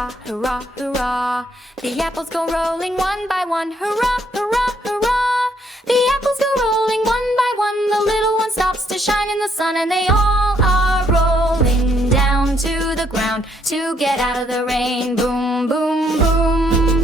hurrah, hurrah, hurrah. The apples go rolling one by one, hurrah, hurrah, hurrah. The apples go rolling one by one, the little one stops to shine in the sun, and they all are rolling down to the ground to get out of the rain. Boom, boom, boom.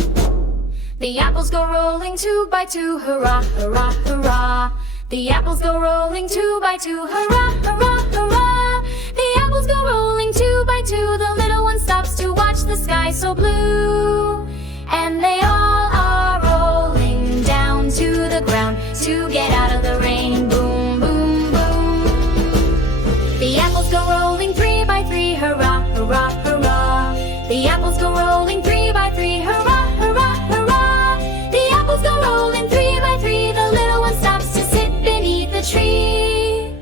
The apples go rolling two by two, hurrah, hurrah, hurrah. The apples go rolling two by two, hurrah, hurrah, hurrah. The apples go rolling two by two, the little one stops to watch the sky so blue, and they all are rolling down to the ground to get out of the rain. Boom, boom, boom. The apples go rolling three by three, hurrah, hurrah, hurrah. The apples go rolling three by three, hurrah, hurrah, hurrah. The apples go rolling three by three, the little one stops to sit beneath the tree,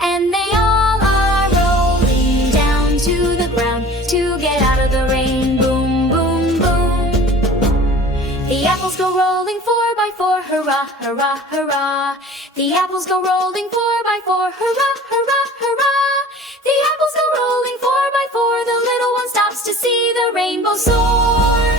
and they all are rolling down to the ground to get out of the rain. Boom, boom, boom. The apples go rolling four by four, hurrah, hurrah, hurrah. The apples go rolling four by four, hurrah, hurrah, hurrah. The apples go rolling four by four, the little one stops to see the rainbow soar.